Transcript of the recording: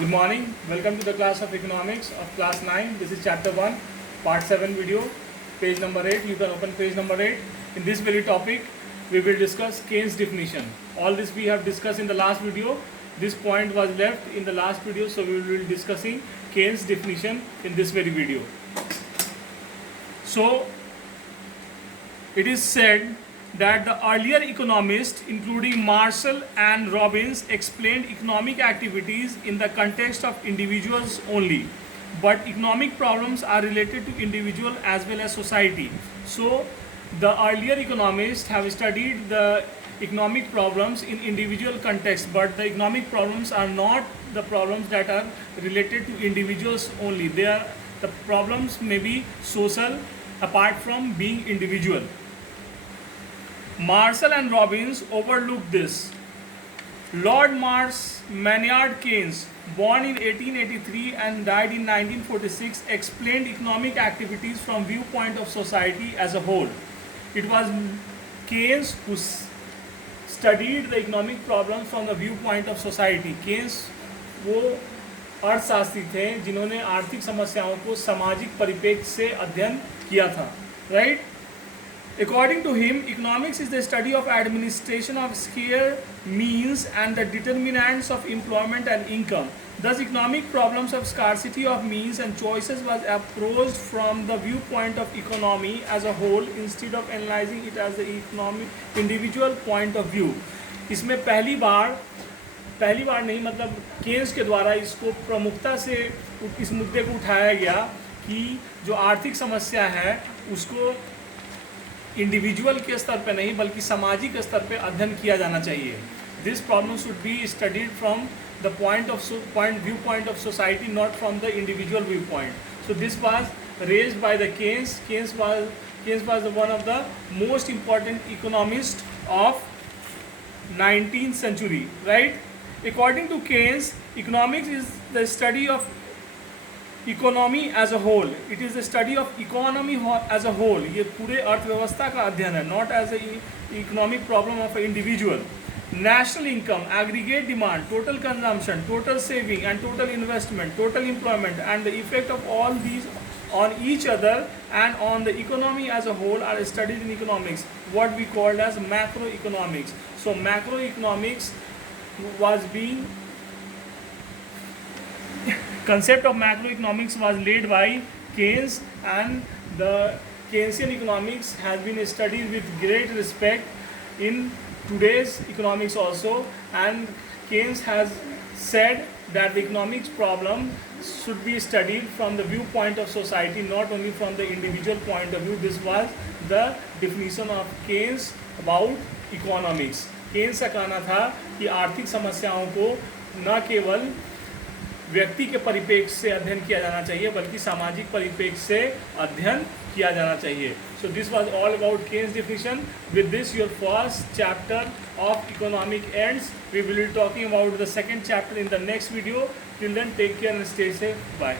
Good morning. Welcome to the class of economics of class 9. This is chapter 1, part 7 video, page number 8. You can open page number 8. In this very topic, we will discuss Keynes definition. All this we have discussed in the last video. This point was left in the last video, so we will be discussing Keynes definition in this very video. So, it is said that the earlier economists, including Marshall and Robbins, explained economic activities in the context of individuals only. But economic problems are related to individual as well as society. So, the earlier economists have studied the economic problems in individual context, but the economic problems are not the problems that are related to individuals only. The problems may be social apart from being individual. Marshall and Robbins overlooked this. Lord Maynard Keynes, born in 1883 and died in 1946, explained economic activities from viewpoint of society as a whole. It was Keynes who studied the economic problems from the viewpoint of society. Keynes वो अर्थशास्त्री थे जिन्होंने आर्थिक समस्याओं को सामाजिक परिप्रेक्ष्य से अध्ययन किया था, right? According to him, economics is the study of administration of scarce means and the determinants of employment and income. Thus, economic problems of scarcity of means and choices was approached from the viewpoint of economy as a whole instead of analyzing it as the economic individual point of view. इसमें पहली बार नहीं मतलब Keynes के द्वारा इसको प्रमुखता से इस मुद्दे को उठाया गया कि जो आर्थिक समस्या है उसको इंडिविजुअल के स्तर पे नहीं बल्कि सामाजिक स्तर पे अध्ययन किया जाना चाहिए. This problem should be studied from the view point of society, not from the individual view point. So this was raised by the Keynes. Keynes was one of the most important economist of 19th century, right? According to Keynes, economics is the study of economy as a whole. It is the study of economy as a whole. ये पूरे अर्थव्यवस्था का अध्ययन है, not as a economic problem of an individual. National income, aggregate demand, total consumption, total saving and total investment, total employment and the effect of all these on each other and on the economy as a whole are studied in economics, what we called as macroeconomics. So macroeconomics was being concept of macroeconomics was laid by Keynes, and the Keynesian economics has been studied with great respect in today's economics also, and Keynes has said that the economics problem should be studied from the viewpoint of society, not only from the individual point of view. This was the definition of Keynes about economics. Keynes का कहना था कि आर्थिक समस्याओं को न केवल व्यक्ति के परिप्रेक्ष्य से अध्ययन किया जाना चाहिए बल्कि सामाजिक परिप्रेक्ष्य से अध्ययन किया जाना चाहिए. So this was all about Keynes definition. With this, your first chapter of economic ends. We will be talking about the second chapter in the next video. Till then, take care and stay safe. Bye.